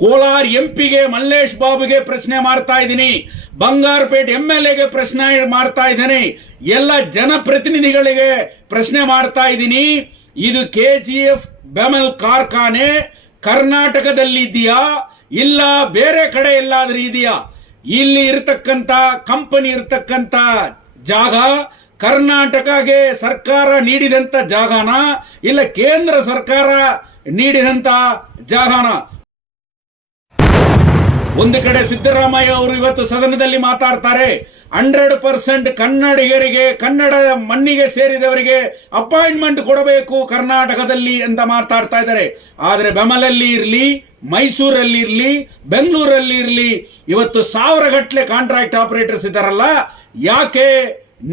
ಕೋಲಾರ ಎಂಪಿಗೆ ಮಲ್ಲೇಶ್ ಬಾಬುಗೆ ಪ್ರಶ್ನೆ ಮಾಡ್ತಾ ಇದ್ದೀನಿ. ಬಂಗಾರಪೇಟೆ ಎಂ ಎಲ್ ಎಗೆ ಪ್ರಶ್ನೆ ಮಾಡ್ತಾ ಇದ್ದೀನಿ. ಎಲ್ಲ ಜನಪ್ರತಿನಿಧಿಗಳಿಗೆ ಪ್ರಶ್ನೆ ಮಾಡ್ತಾ ಇದ್ದೀನಿ. ಇದು ಕೆ ಜಿ ಎಫ್ ಬೆಮಲ್ ಕಾರ್ಖಾನೆ ಕರ್ನಾಟಕದಲ್ಲಿ ಇದೆಯಾ? ಇಲ್ಲ, ಬೇರೆ ಕಡೆ ಎಲ್ಲಾದ್ರೂ ಇದೆಯಾ? ಇಲ್ಲಿ ಇರತಕ್ಕಂತ ಕಂಪನಿ ಇರತಕ್ಕಂತ ಜಾಗ ಕರ್ನಾಟಕಗೆ ಸರ್ಕಾರ ನೀಡಿದಂತ ಜಾಗನ? ಇಲ್ಲ ಕೇಂದ್ರ ಸರ್ಕಾರ ನೀಡಿದಂತ ಜಾಗನ? ಒಂದು ಕಡೆ ಸಿದ್ದರಾಮಯ್ಯ ಅವರು ಇವತ್ತು ಸದನದಲ್ಲಿ ಮಾತಾಡ್ತಾರೆ. ಹಂಡ್ರೆಡ್ ಪರ್ಸೆಂಟ್ ಕನ್ನಡಿಗರಿಗೆ, ಕನ್ನಡ ಮಣ್ಣಿಗೆ ಸೇರಿದವರಿಗೆ ಅಪಾಯಿಂಟ್ಮೆಂಟ್ ಕೊಡಬೇಕು ಕರ್ನಾಟಕದಲ್ಲಿ ಅಂತ ಮಾತಾಡ್ತಾ ಇದ್ದಾರೆ. ಆದರೆ ಬೆಮಲಲ್ಲಿ ಇರಲಿ, ಮೈಸೂರಲ್ಲಿ ಇರಲಿ, ಬೆಂಗಳೂರಲ್ಲಿ ಇರಲಿ, ಇವತ್ತು ಸಾವಿರ ಗಟ್ಟಲೆ ಕಾಂಟ್ರಾಕ್ಟ್ ಆಪರೇಟರ್ಸ್ ಇದ್ದಾರಲ್ಲ, ಯಾಕೆ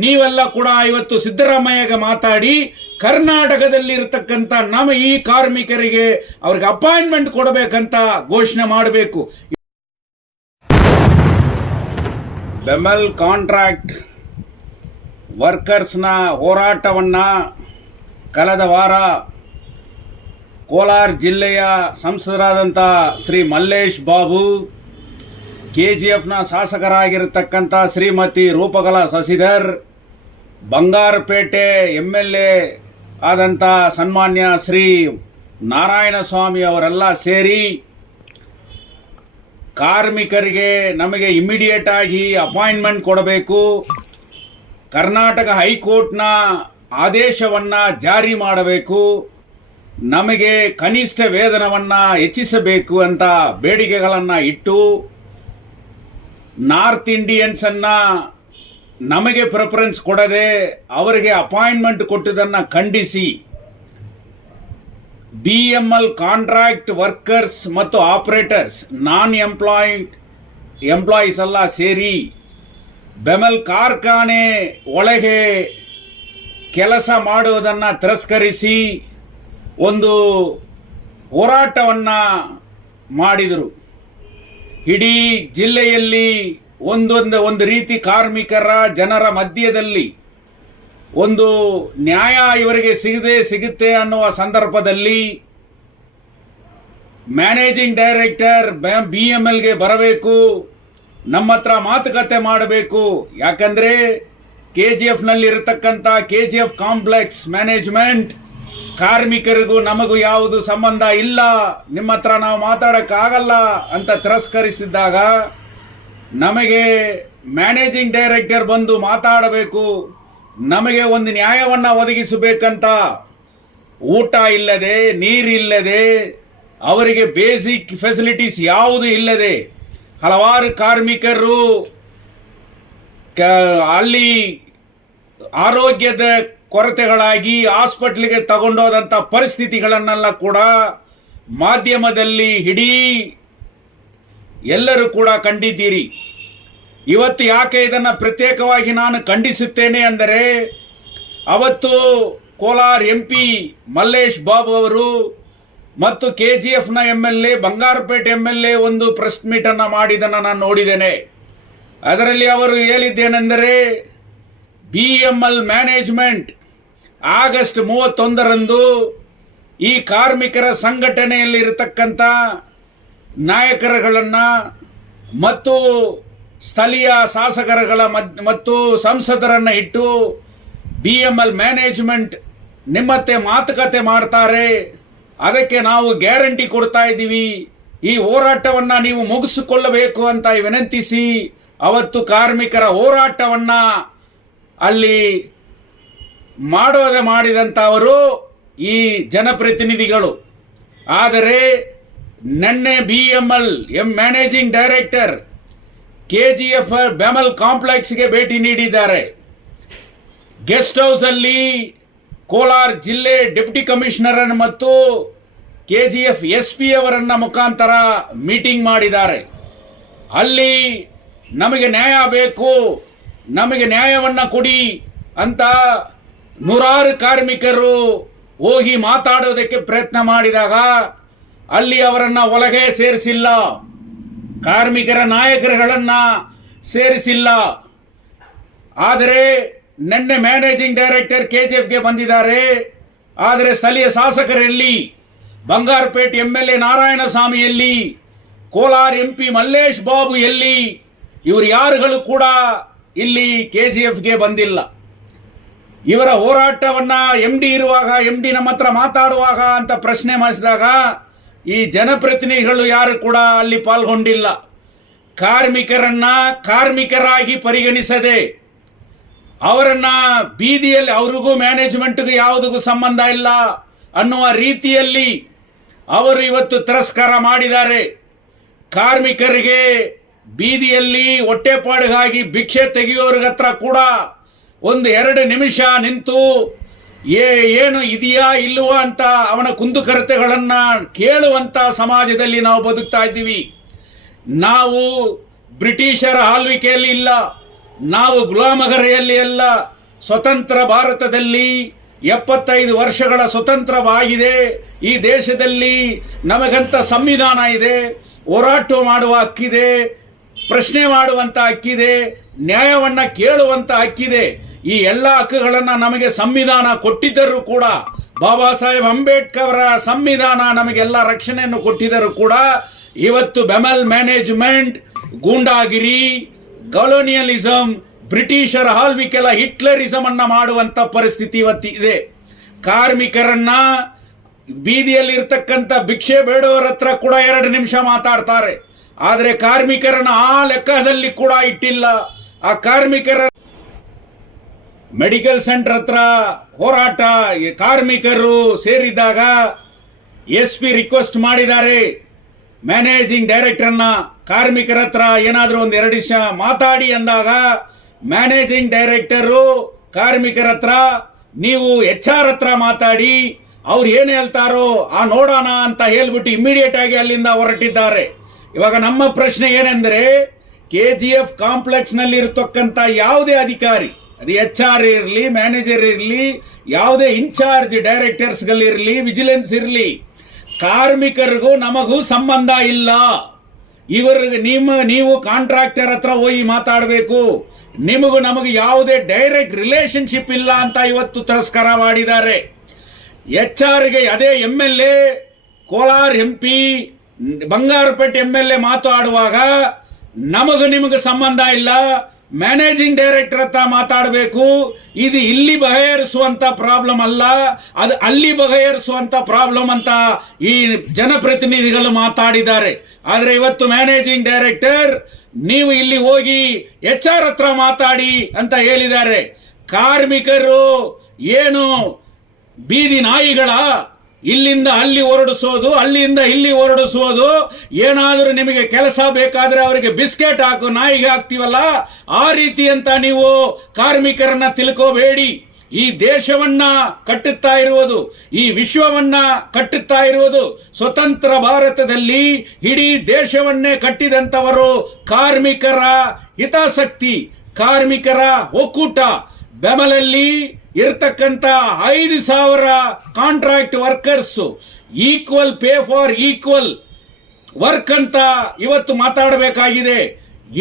ನೀವೆಲ್ಲ ಕೂಡ ಇವತ್ತು ಸಿದ್ದರಾಮಯ್ಯಗೆ ಮಾತಾಡಿ ಕರ್ನಾಟಕದಲ್ಲಿ ಇರತಕ್ಕಂಥ ನಮ್ಮ ಈ ಕಾರ್ಮಿಕರಿಗೆ ಅವ್ರಿಗೆ ಅಪಾಯಿಂಟ್ಮೆಂಟ್ ಕೊಡಬೇಕಂತ ಘೋಷಣೆ ಮಾಡಬೇಕು. ಬೆಮಲ್ ಕಾಂಟ್ರಾಕ್ಟ್ ವರ್ಕರ್ಸ್ನ ಹೋರಾಟವನ್ನು ಕಳೆದ ವಾರ ಕೋಲಾರ ಜಿಲ್ಲೆಯ ಸಂಸದರಾದಂಥ ಶ್ರೀ ಮಲ್ಲೇಶ್ ಬಾಬು ಕೆ ಜಿ ಎಫ್ನ ಶಾಸಕರಾಗಿರತಕ್ಕಂಥ Shrimati Roopakala Shashidhar Bangarpet M L A ಆದಂಥ ಸನ್ಮಾನ್ಯ ಶ್ರೀ ನಾರಾಯಣಸ್ವಾಮಿ ಅವರೆಲ್ಲ ಸೇರಿ ಕಾರ್ಮಿಕರಿಗೆ ನಮಗೆ ಇಮಿಡಿಯೇಟ್ ಆಗಿ ಅಪಾಯಿಂಟ್ಮೆಂಟ್ ಕೊಡಬೇಕು. ಕರ್ನಾಟಕ ಹೈಕೋರ್ಟ್ನ ಆದೇಶವನ್ನು ಜಾರಿ ಮಾಡಬೇಕು. ನಮಗೆ ಕನಿಷ್ಠ ವೇತನವನ್ನು ಹೆಚ್ಚಿಸಬೇಕು ಅಂತ ಬೇಡಿಕೆಗಳನ್ನು ಇಟ್ಟು, ನಾರ್ತ್ ಇಂಡಿಯನ್ಸನ್ನು ನಮಗೆ ಪ್ರಿಫರೆನ್ಸ್ ಕೊಡದೆ ಅವರಿಗೆ ಅಪಾಯಿಂಟ್ಮೆಂಟ್ ಕೊಟ್ಟಿದ್ದನ್ನು ಖಂಡಿಸಿ B M L contract workers ಮತ್ತು ಆಪರೇಟರ್ಸ್ ನಾನ್ ಎಂಪ್ಲಾಯ್ಡ್ ಎಂಪ್ಲಾಯೀಸ್ ಎಲ್ಲ ಸೇರಿ ಬೆಮಲ್ ಕಾರ್ಖಾನೆ ಒಳಗೆ ಕೆಲಸ ಮಾಡುವುದನ್ನು ತಿರಸ್ಕರಿಸಿ ಒಂದು ಹೋರಾಟವನ್ನು ಮಾಡಿದರು. ಇಡೀ ಜಿಲ್ಲೆಯಲ್ಲಿ ಒಂದೊಂದು, ಒಂದು ರೀತಿ ಕಾರ್ಮಿಕರ ಜನರ ಮಧ್ಯದಲ್ಲಿ ಒಂದು ನ್ಯಾಯ ಇವರಿಗೆ ಸಿಗದೆ ಸಿಗುತ್ತೆ ಅನ್ನುವ ಸಂದರ್ಭದಲ್ಲಿ ಮ್ಯಾನೇಜಿಂಗ್ ಡೈರೆಕ್ಟರ್ ಬಿ ಎಂ ಎಲ್ಗೆ ಬರಬೇಕು, ನಮ್ಮ ಹತ್ರ ಮಾತುಕತೆ ಮಾಡಬೇಕು. ಯಾಕಂದರೆ ಕೆ ಜಿ ಎಫ್ನಲ್ಲಿ ಇರತಕ್ಕಂಥ K G F complex management ಕಾರ್ಮಿಕರಿಗೂ ನಮಗೂ ಯಾವುದು ಸಂಬಂಧ ಇಲ್ಲ, ನಿಮ್ಮ ಹತ್ರ ನಾವು ಮಾತಾಡೋಕ್ಕಾಗಲ್ಲ ಅಂತ ತಿರಸ್ಕರಿಸಿದ್ದಾಗ ನಮಗೆ ಮ್ಯಾನೇಜಿಂಗ್ ಡೈರೆಕ್ಟರ್ ಬಂದು ಮಾತಾಡಬೇಕು. ನಮಗೆ ಒಂದು ನ್ಯಾಯವನ್ನು ಒದಗಿಸಬೇಕಂತ ಊಟ ಇಲ್ಲದೆ, ನೀರಿಲ್ಲದೆ, ಅವರಿಗೆ ಬೇಸಿಕ್ ಫೆಸಿಲಿಟೀಸ್ ಯಾವುದು ಇಲ್ಲದೆ ಹಲವಾರು ಕಾರ್ಮಿಕರು ಕ, ಅಲ್ಲಿ ಆರೋಗ್ಯದ ಕೊರತೆಗಳಾಗಿ ಹಾಸ್ಪಿಟ್ಲಿಗೆ ತಗೊಂಡೋದಂಥ ಪರಿಸ್ಥಿತಿಗಳನ್ನೆಲ್ಲ ಕೂಡ ಮಾಧ್ಯಮದಲ್ಲಿ ಹಿಡೀ ಎಲ್ಲರೂ ಕೂಡ ಕಂಡಿದ್ದೀರಿ. ಇವತ್ತು ಯಾಕೆ ಇದನ್ನು ಪ್ರತ್ಯೇಕವಾಗಿ ನಾನು ಖಂಡಿಸುತ್ತೇನೆ ಅಂದರೆ ಅವತ್ತು ಕೋಲಾರ್ ಎಂ ಪಿ ಮಲ್ಲೇಶ್ ಬಾಬು ಅವರು ಮತ್ತು K G ಎಫ್ನ M L A Bangarpet M L A ಒಂದು ಪ್ರೆಸ್ ಮೀಟನ್ನು ಮಾಡಿದ್ದನ್ನು ನಾನು ನೋಡಿದ್ದೇನೆ. ಅದರಲ್ಲಿ ಅವರು ಹೇಳಿದ್ದೇನೆಂದರೆ B M L management August ಮೂವತ್ತೊಂದರಂದು ಈ ಕಾರ್ಮಿಕರ ಸಂಘಟನೆಯಲ್ಲಿರತಕ್ಕಂಥ ನಾಯಕರುಗಳನ್ನು ಮತ್ತು ಸ್ಥಳೀಯ ಶಾಸಕರುಗಳ ಮತ್ತು ಸಂಸದರನ್ನು ಇಟ್ಟು ಬಿ ಎಂ ಎಲ್ ಮ್ಯಾನೇಜ್ಮೆಂಟ್ ನಿಮ್ಮತ್ತೆ ಮಾತುಕತೆ ಮಾಡ್ತಾರೆ. ಅದಕ್ಕೆ ನಾವು ಗ್ಯಾರಂಟಿ ಕೊಡ್ತಾ ಇದ್ದೀವಿ. ಈ ಹೋರಾಟವನ್ನು ನೀವು ಮುಗಿಸಿಕೊಳ್ಳಬೇಕು ಅಂತ ವಿನಂತಿಸಿ ಅವತ್ತು ಕಾರ್ಮಿಕರ ಹೋರಾಟವನ್ನು ಅಲ್ಲಿ ಮಾಡೋದೇ ಮಾಡಿದಂಥವರು ಈ ಜನಪ್ರತಿನಿಧಿಗಳು. ಆದರೆ ನೆನ್ನೆ B M L M managing director K G F BEML ಕಾಂಪ್ಲೆಕ್ಸ್ಗೆ ಭೇಟಿ ನೀಡಿದ್ದಾರೆ. ಗೆಸ್ಟ್ ಹೌಸಲ್ಲಿ ಕೋಲಾರ ಜಿಲ್ಲೆ ಡೆಪ್ಟಿ ಕಮಿಷನರ್ ಮತ್ತು K G F S P ಅವರನ್ನು ಮುಖಾಂತರ ಮೀಟಿಂಗ್ ಮಾಡಿದ್ದಾರೆ. ಅಲ್ಲಿ ನಮಗೆ ನ್ಯಾಯ ಬೇಕು, ನಮಗೆ ನ್ಯಾಯವನ್ನು ಕೊಡಿ ಅಂತ ನೂರಾರು ಕಾರ್ಮಿಕರು ಹೋಗಿ ಮಾತಾಡೋದಕ್ಕೆ ಪ್ರಯತ್ನ ಮಾಡಿದಾಗ ಅಲ್ಲಿ ಅವರನ್ನು ಒಳಗೆ ಸೇರಿಸಿಲ್ಲ. ಕಾರ್ಮಿಕರ ನಾಯಕರುಗಳನ್ನು ಸೇರಿಸಿಲ್ಲ. ಆದರೆ ನಿನ್ನೆ ಮ್ಯಾನೇಜಿಂಗ್ ಡೈರೆಕ್ಟರ್ ಕೆ ಜಿ ಎಫ್ಗೆ ಬಂದಿದ್ದಾರೆ. ಆದರೆ ಸ್ಥಳೀಯ ಶಾಸಕರಲ್ಲಿ, ಬಂಗಾರಪೇಟೆ ಎಂ ಎಲ್ ಎ ನಾರಾಯಣಸ್ವಾಮಿಯಲ್ಲಿ, ಕೋಲಾರ ಎಂ ಪಿ ಮಲ್ಲೇಶ್ ಬಾಬು ಎಲ್ಲಿ, ಇವರು ಯಾರುಗಳು ಕೂಡ ಇಲ್ಲಿ ಕೆ ಜಿ ಎಫ್ಗೆ ಬಂದಿಲ್ಲ. ಇವರ ಹೋರಾಟವನ್ನು ಎಂ ಡಿ ಇರುವಾಗ ಎಂ ಡಿ ನಮ್ಮ ಹತ್ರ ಮಾತಾಡುವಾಗ ಅಂತ ಪ್ರಶ್ನೆ ಮಾಡಿಸಿದಾಗ ಈ ಜನಪ್ರತಿನಿಧಿಗಳು ಯಾರು ಕೂಡ ಅಲ್ಲಿ ಪಾಲ್ಗೊಂಡಿಲ್ಲ. ಕಾರ್ಮಿಕರನ್ನ ಕಾರ್ಮಿಕರಾಗಿ ಪರಿಗಣಿಸದೆ ಅವರನ್ನು ಬೀದಿಯಲ್ಲಿ ಅವ್ರಿಗೂ ಮ್ಯಾನೇಜ್ಮೆಂಟ್ಗೂ ಯಾವುದಕ್ಕೂ ಸಂಬಂಧ ಇಲ್ಲ ಅನ್ನುವ ರೀತಿಯಲ್ಲಿ ಅವರು ಇವತ್ತು ತಿರಸ್ಕಾರ ಮಾಡಿದ್ದಾರೆ. ಕಾರ್ಮಿಕರಿಗೆ ಬೀದಿಯಲ್ಲಿ ಹೊಟ್ಟೆಪಾಡಿಗಾಗಿ ಭಿಕ್ಷೆ ತೆಗೆಯೋರಿಗತ್ರ ಕೂಡ ಒಂದು ಎರಡು ನಿಮಿಷ ನಿಂತು ಏ, ಏನು ಇದೆಯಾ, ಇಲ್ಲವಾ ಅಂತ ಅವನ ಕುಂದುಕರತೆಗಳನ್ನು ಕೇಳುವಂಥ ಸಮಾಜದಲ್ಲಿ ನಾವು ಬದುಕ್ತಾ ಇದ್ದೀವಿ. ನಾವು ಬ್ರಿಟಿಷರ ಆಳ್ವಿಕೆಯಲ್ಲಿ ಇಲ್ಲ, ನಾವು ಗುಲಾಮಗರೆಯಲ್ಲಿ ಅಲ್ಲ, ಸ್ವತಂತ್ರ ಭಾರತದಲ್ಲಿ ಎಪ್ಪತ್ತೈದು ವರ್ಷಗಳ ಸ್ವತಂತ್ರವಾಗಿದೆ. ಈ ದೇಶದಲ್ಲಿ ನಮಗಂತ ಸಂವಿಧಾನ ಇದೆ, ಹೋರಾಟ ಮಾಡುವ ಹಕ್ಕಿದೆ, ಪ್ರಶ್ನೆ ಮಾಡುವಂಥ ಹಕ್ಕಿದೆ, ನ್ಯಾಯವನ್ನು ಕೇಳುವಂಥ ಹಕ್ಕಿದೆ. ಈ ಎಲ್ಲ ಹಕ್ಕುಗಳನ್ನು ನಮಗೆ ಸಂವಿಧಾನ ಕೊಟ್ಟಿದ್ದರೂ ಕೂಡ ಬಾಬಾ ಸಾಹೇಬ್ ಅಂಬೇಡ್ಕರ್ ಅವರ ಸಂವಿಧಾನ ನಮಗೆಲ್ಲ ರಕ್ಷಣೆಯನ್ನು ಕೊಟ್ಟಿದ್ದರೂ ಕೂಡ ಇವತ್ತು ಬೆಮಲ್ ಮ್ಯಾನೇಜ್ಮೆಂಟ್, ಗೂಂಡಾಗಿರಿ, ಗೌಲೋನಿಯಲಿಸಂ, ಬ್ರಿಟಿಷರ ಆಳ್ವಿಕೆಲ್ಲ ಹಿಟ್ಲರಿಸಮ್ ಅನ್ನ ಮಾಡುವಂತ ಪರಿಸ್ಥಿತಿ ಇವತ್ತು ಇದೆ. ಕಾರ್ಮಿಕರನ್ನ ಬೀದಿಯಲ್ಲಿ ಇರ್ತಕ್ಕಂಥ ಭಿಕ್ಷೆ ಬೇಡೋರ ಹತ್ರ ಕೂಡ ಎರಡು ನಿಮಿಷ ಮಾತಾಡ್ತಾರೆ. ಆದರೆ ಕಾರ್ಮಿಕರನ್ನ ಆ ಲೆಕ್ಕದಲ್ಲಿ ಕೂಡ ಇಟ್ಟಿಲ್ಲ. ಆ ಕಾರ್ಮಿಕರ ಮೆಡಿಕಲ್ ಸೆಂಟರ್ ಹತ್ರ ಹೋರಾಟ ಕಾರ್ಮಿಕರು ಸೇರಿದಾಗ ಎಸ್ ಪಿ ರಿಕ್ವೆಸ್ಟ್ ಮಾಡಿದ್ದಾರೆ. ಮ್ಯಾನೇಜಿಂಗ್ ಡೈರೆಕ್ಟರ್ನ ಕಾರ್ಮಿಕರ ಹತ್ರ ಏನಾದರೂ ಒಂದು ಎರಡು ನಿಮಿಷ ಮಾತಾಡಿ ಅಂದಾಗ ಮ್ಯಾನೇಜಿಂಗ್ ಡೈರೆಕ್ಟರು ಕಾರ್ಮಿಕರ ಹತ್ರ, ನೀವು ಎಚ್ ಆರ್ ಹತ್ರ ಮಾತಾಡಿ, ಅವ್ರು ಏನು ಹೇಳ್ತಾರೋ ಆ ನೋಡೋಣ ಅಂತ ಹೇಳ್ಬಿಟ್ಟು ಇಮಿಡಿಯೇಟ್ ಆಗಿ ಅಲ್ಲಿಂದ ಹೊರಟಿದ್ದಾರೆ. ಇವಾಗ ನಮ್ಮ ಪ್ರಶ್ನೆ ಏನೆಂದರೆ, ಕೆ ಜಿ ಎಫ್ ಕಾಂಪ್ಲೆಕ್ಸ್ನಲ್ಲಿರತಕ್ಕಂಥ ಯಾವುದೇ ಅಧಿಕಾರಿ ಅದು ಎಚ್ ಆರ್ ಇರಲಿ ಮ್ಯಾನೇಜರ್ ಇರಲಿ, ಯಾವುದೇ ಇನ್ಚಾರ್ಜ್ ಡೈರೆಕ್ಟರ್ಸ್ಗಳಿರಲಿ ವಿಜಿಲೆನ್ಸ್ ಇರಲಿ, ಕಾರ್ಮಿಕರಿಗೂ ನಮಗೂ ಸಂಬಂಧ ಇಲ್ಲ. ಇವರಿಗೆ ನಿಮ್ಮ, ನೀವು ಕಾಂಟ್ರಾಕ್ಟರ್ ಹತ್ರ ಹೋಗಿ ಮಾತಾಡಬೇಕು. ನಿಮಗೂ ನಮಗೆ ಯಾವುದೇ ಡೈರೆಕ್ಟ್ ರಿಲೇಶನ್ಶಿಪ್ ಇಲ್ಲ ಅಂತ ಇವತ್ತು ತಿರಸ್ಕಾರ ಮಾಡಿದ್ದಾರೆ. ಎಚ್ ಆರ್ಗೆ ಅದೇ M L A Kolar M P Bangarpet M L A ಮಾತಾಡುವಾಗ ನಮಗೂ ನಿಮಗೆ ಸಂಬಂಧ ಇಲ್ಲ. ಮ್ಯಾನೇಜಿಂಗ್ ಡೈರೆಕ್ಟರ್ ಹತ್ರ ಮಾತಾಡಬೇಕು. ಇದು ಇಲ್ಲಿ ಬಗೆಹರಿಸುವಂಥ ಪ್ರಾಬ್ಲಮ್ ಅಲ್ಲ. ಅದು ಅಲ್ಲಿ ಬಗೆಹರಿಸುವಂತ ಪ್ರಾಬ್ಲಮ್ ಅಂತ ಈ ಜನಪ್ರತಿನಿಧಿಗಳು ಮಾತಾಡಿದ್ದಾರೆ. ಆದರೆ ಇವತ್ತು ಮ್ಯಾನೇಜಿಂಗ್ ಡೈರೆಕ್ಟರ್ ನೀವು ಇಲ್ಲಿ ಹೋಗಿ ಎಚ್ ಆರ್ ಹತ್ರ ಮಾತಾಡಿ ಅಂತ ಹೇಳಿದ್ದಾರೆ. ಕಾರ್ಮಿಕರು ಏನು ಬೀದಿ ನಾಯಿಗಳ? ಇಲ್ಲಿಂದ ಅಲ್ಲಿ ಹೊರಡಿಸೋದು, ಅಲ್ಲಿಂದ ಇಲ್ಲಿ ಹೊರಡಿಸೋದು. ಏನಾದರೂ ನಿಮಗೆ ಕೆಲಸ ಬೇಕಾದ್ರೆ ಅವರಿಗೆ ಬಿಸ್ಕೆಟ್ ಹಾಕು, ನಾಯಿಗೆ ಹಾಕ್ತೀವಲ್ಲ? ಆ ರೀತಿ ಅಂತ ನೀವು ಕಾರ್ಮಿಕರನ್ನ ತಿಳ್ಕೋಬೇಡಿ. ಈ ದೇಶವನ್ನ ಕಟ್ಟುತ್ತಾ ಇರುವುದು, ಈ ವಿಶ್ವವನ್ನ ಕಟ್ಟುತ್ತಾ ಇರುವುದು ಸ್ವತಂತ್ರ ಭಾರತದಲ್ಲಿ ಇಡೀ ದೇಶವನ್ನೇ ಕಟ್ಟಿದಂಥವರು ಕಾರ್ಮಿಕರ ಹಿತಾಸಕ್ತಿ, ಕಾರ್ಮಿಕರ ಒಕ್ಕೂಟ. ಬೆಮಲಲ್ಲಿ ಇರ್ತಕ್ಕಂಥ ಐದು ಸಾವಿರ contract workers equal pay for equal work ಅಂತ ಇವತ್ತು ಮಾತಾಡಬೇಕಾಗಿದೆ.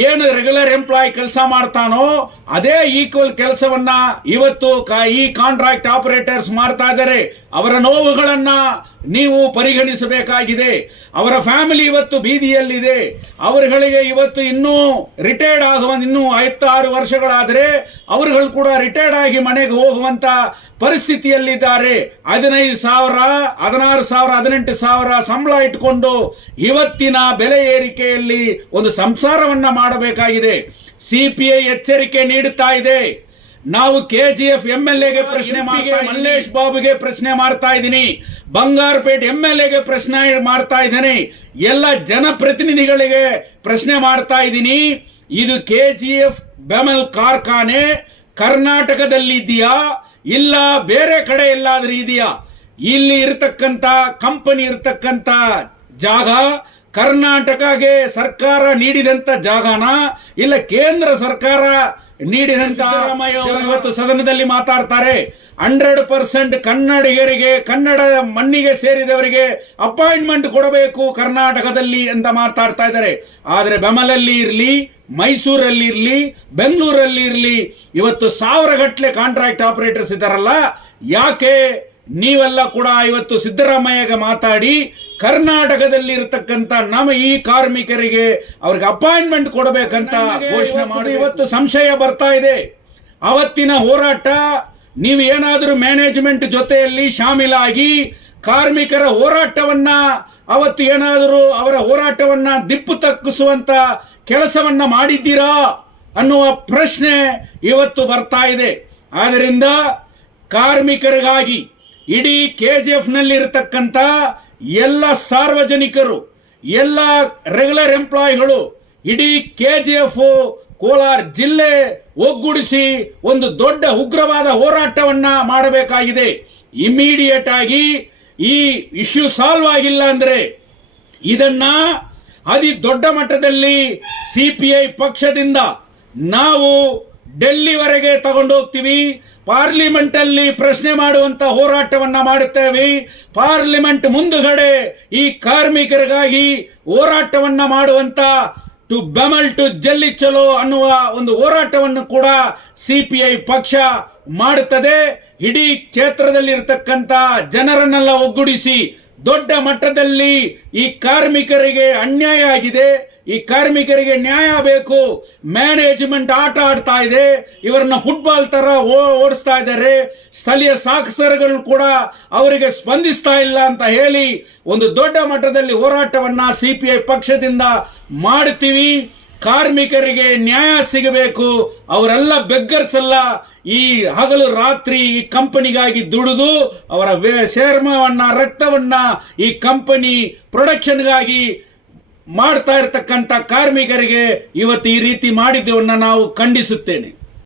ಏನು ರೆಗ್ಯುಲರ್ ಎಂಪ್ಲಾಯ್ ಕೆಲಸ ಮಾಡ್ತಾನೋ ಅದೇ ಈಕ್ವಲ್ ಕೆಲಸವನ್ನ ಇವತ್ತು ಈ ಕಾಂಟ್ರಾಕ್ಟ್ ಆಪರೇಟರ್ಸ್ ಮಾಡ್ತಾ ಇದ್ದಾರೆ. ಅವರ ನೋವುಗಳನ್ನ ನೀವು ಪರಿಗಣಿಸಬೇಕಾಗಿದೆ. ಅವರ ಫ್ಯಾಮಿಲಿ ಇವತ್ತು ಬೀದಿಯಲ್ಲಿದೆ. ಅವರುಗಳಿಗೆ ಇವತ್ತು ಇನ್ನೂ ರಿಟೈರ್ಡ್ ಆಗುವ ಇನ್ನೂ ಐವತ್ತಾರು ವರ್ಷಗಳಾದರೆ ಅವರುಗಳು ಕೂಡ ರಿಟೈರ್ಡ್ ಆಗಿ ಮನೆಗೆ ಹೋಗುವಂತ ಪರಿಸ್ಥಿತಿಯಲ್ಲಿದ್ದಾರೆ. ಹದಿನೈದು ಸಾವಿರ, ಹದಿನಾರು ಸಾವಿರ, ಹದಿನೆಂಟು ಸಾವಿರ ಸಂಬಳ ಇಟ್ಕೊಂಡು ಇವತ್ತಿನ ಬೆಲೆ ಏರಿಕೆಯಲ್ಲಿ ಒಂದು ಸಂಸಾರವನ್ನ ಮಾಡಬೇಕಾಗಿದೆ. ಸಿ ಪಿ ಐ ಎಚ್ಚರಿಕೆ ನೀಡುತ್ತಾ ಇದೆ. ನಾವು K G F M L ಎಗೆ ಪ್ರಶ್ನೆ ಮಲ್ಲೇಶ್ ಬಾಬುಗೆ ಪ್ರಶ್ನೆ ಮಾಡ್ತಾ ಇದ್ದೀನಿ. ಬಂಗಾರಪೇಟೆ ಎಂ ಎಲ್ ಎಗೆ ಪ್ರಶ್ನೆ ಮಾಡ್ತಾ ಇದ್ದೀನಿ. ಎಲ್ಲ ಜನಪ್ರತಿನಿಧಿಗಳಿಗೆ ಪ್ರಶ್ನೆ ಮಾಡ್ತಾ ಇದ್ದೀನಿ. ಇದು ಕೆ ಜಿ ಎಫ್ ಬೆಮಲ್ ಕಾರ್ಖಾನೆ ಕರ್ನಾಟಕದಲ್ಲಿ ಇದೆಯಾ ಇಲ್ಲ ಬೇರೆ ಕಡೆ ಎಲ್ಲಾದ್ರೂ ಇದೆಯಾ? ಇಲ್ಲಿ ಇರತಕ್ಕಂತ ಕಂಪನಿ ಇರತಕ್ಕಂತ ಜಾಗ ಕರ್ನಾಟಕಗೆ ಸರ್ಕಾರ ನೀಡಿದಂತ ಜಾಗನ? ಇಲ್ಲ ಕೇಂದ್ರ ಸರ್ಕಾರ ನೀಡಿದಂತ ಸಿದ್ದರಾಮಯ್ಯ ಅವರು ಇವತ್ತು ಸದನದಲ್ಲಿ ಮಾತಾಡ್ತಾರೆ. ಹಂಡ್ರೆಡ್ ಪರ್ಸೆಂಟ್ ಕನ್ನಡಿಗರಿಗೆ ಕನ್ನಡ ಮಣ್ಣಿಗೆ ಸೇರಿದವರಿಗೆ ಅಪಾಯಿಂಟ್ಮೆಂಟ್ ಕೊಡಬೇಕು ಕರ್ನಾಟಕದಲ್ಲಿ ಅಂತ ಮಾತಾಡ್ತಾ ಇದ್ದಾರೆ. ಆದರೆ ಬೆಮಲಲ್ಲಿ ಇರಲಿ ಮೈಸೂರಲ್ಲಿ ಇರಲಿ ಬೆಂಗಳೂರಲ್ಲಿ ಇರಲಿ ಇವತ್ತು ಸಾವಿರ ಗಟ್ಟಲೆ ಕಾಂಟ್ರಾಕ್ಟ್ ಆಪರೇಟರ್ಸ್ ಇದ್ದಾರಲ್ಲ ಯಾಕೆ ನೀವೆಲ್ಲ ಕೂಡ ಇವತ್ತು ಸಿದ್ದರಾಮಯ್ಯಗೆ ಮಾತಾಡಿ ಕರ್ನಾಟಕದಲ್ಲಿ ಇರತಕ್ಕಂತ ನಮ್ಮ ಈ ಕಾರ್ಮಿಕರಿಗೆ ಅವ್ರಿಗೆ ಅಪಾಯಿಂಟ್ಮೆಂಟ್ ಕೊಡಬೇಕಂತ ಘೋಷಣೆ ಮಾಡಿ ಇವತ್ತು ಸಂಶಯ ಬರ್ತಾ ಇದೆ. ಅವತ್ತಿನ ಹೋರಾಟ ನೀವು ಏನಾದರೂ ಮ್ಯಾನೇಜ್ಮೆಂಟ್ ಜೊತೆಯಲ್ಲಿ ಶಾಮೀಲಾಗಿ ಕಾರ್ಮಿಕರ ಹೋರಾಟವನ್ನ ಅವತ್ತು ಏನಾದರೂ ಅವರ ಹೋರಾಟವನ್ನ ದಿಪ್ಪು ತಕ್ಕಿಸುವಂತ ಕೆಲಸವನ್ನ ಮಾಡಿದ್ದೀರಾ ಅನ್ನುವ ಪ್ರಶ್ನೆ ಇವತ್ತು ಬರ್ತಾ ಇದೆ. ಆದ್ದರಿಂದ ಕಾರ್ಮಿಕರಿಗಾಗಿ ಇಡೀ ಕೆ ಜಿ ಎಫ್ನಲ್ಲಿರತಕ್ಕಂಥ ಎಲ್ಲ ಸಾರ್ವಜನಿಕರು, ಎಲ್ಲ ರೆಗ್ಯುಲರ್ ಎಂಪ್ಲಾಯಿಗಳು ಇಡೀ ಕೆ ಜಿ ಎಫ್ ಕೋಲಾರ ಜಿಲ್ಲೆ ಒಗ್ಗೂಡಿಸಿ ಒಂದು ದೊಡ್ಡ ಉಗ್ರವಾದ ಹೋರಾಟವನ್ನ ಮಾಡಬೇಕಾಗಿದೆ. ಇಮಿಡಿಯೇಟ್ ಆಗಿ ಈ ಇಶ್ಯೂ ಸಾಲ್ವ್ ಆಗಿಲ್ಲ ಅಂದ್ರೆ ಇದನ್ನ ಅತಿ ದೊಡ್ಡ ಮಟ್ಟದಲ್ಲಿ ಸಿ ಪಿ ಐ ಪಕ್ಷದಿಂದ ನಾವು ಡೆಲ್ಲಿವರೆಗೆ ತಗೊಂಡೋಗ್ತೀವಿ ಪಾರ್ಲಿಮೆಂಟಲ್ಲಿ ಪ್ರಶ್ನೆ ಮಾಡುವಂತ ಹೋರಾಟವನ್ನ ಮಾಡುತ್ತೇವೆ. ಪಾರ್ಲಿಮೆಂಟ್ ಮುಂದುಗಡೆ ಈ ಕಾರ್ಮಿಕರಿಗಾಗಿ ಹೋರಾಟವನ್ನ ಮಾಡುವಂತ ಟು ಬೆಮಲ್ ಟು ಜಲ್ಲಿ ಚಲೋ ಅನ್ನುವ ಒಂದು ಹೋರಾಟವನ್ನು ಕೂಡ ಸಿ ಪಿ ಐ ಪಕ್ಷ ಮಾಡುತ್ತದೆ. ಇಡೀ ಕ್ಷೇತ್ರದಲ್ಲಿರ್ತಕ್ಕಂಥ ಜನರನ್ನೆಲ್ಲ ಒಗ್ಗೂಡಿಸಿ ದೊಡ್ಡ ಮಟ್ಟದಲ್ಲಿ ಈ ಕಾರ್ಮಿಕರಿಗೆ ಅನ್ಯಾಯ ಆಗಿದೆ. ಈ ಕಾರ್ಮಿಕರಿಗೆ ನ್ಯಾಯ ಬೇಕು. ಮ್ಯಾನೇಜ್ಮೆಂಟ್ ಆಟ ಆಡ್ತಾ ಇದೆ. ಇವರನ್ನ ಫುಟ್ಬಾಲ್ ತರ ಓಡಿಸ್ತಾ ಇದ್ದಾರೆ. ಸ್ಥಳೀಯ ಸಾಕ್ಷರಗಳು ಕೂಡ ಅವರಿಗೆ ಸ್ಪಂದಿಸ್ತಾ ಇಲ್ಲ ಅಂತ ಹೇಳಿ ಒಂದು ದೊಡ್ಡ ಮಟ್ಟದಲ್ಲಿ ಹೋರಾಟವನ್ನ ಸಿ ಪಿ ಐ ಪಕ್ಷದಿಂದ ಮಾಡ್ತೀವಿ. ಕಾರ್ಮಿಕರಿಗೆ ನ್ಯಾಯ ಸಿಗಬೇಕು. ಅವರೆಲ್ಲ ಬೆಗ್ಗರ್ಸಲ್ಲ. ಈ ಹಗಲು ರಾತ್ರಿ ಈ ಕಂಪನಿಗಾಗಿ ದುಡಿದು ಅವರ ಚರ್ಮವನ್ನ, ರಕ್ತವನ್ನ ಈ ಕಂಪನಿ ಪ್ರೊಡಕ್ಷನ್ಗಾಗಿ ಮಾಡ್ತಾ ಇರತಕ್ಕಂಥ ಕಾರ್ಮಿಕರಿಗೆ ಇವತ್ತು ಈ ರೀತಿ ಮಾಡಿದ್ದವನ್ನು ನಾವು ಖಂಡಿಸುತ್ತೇನೆ.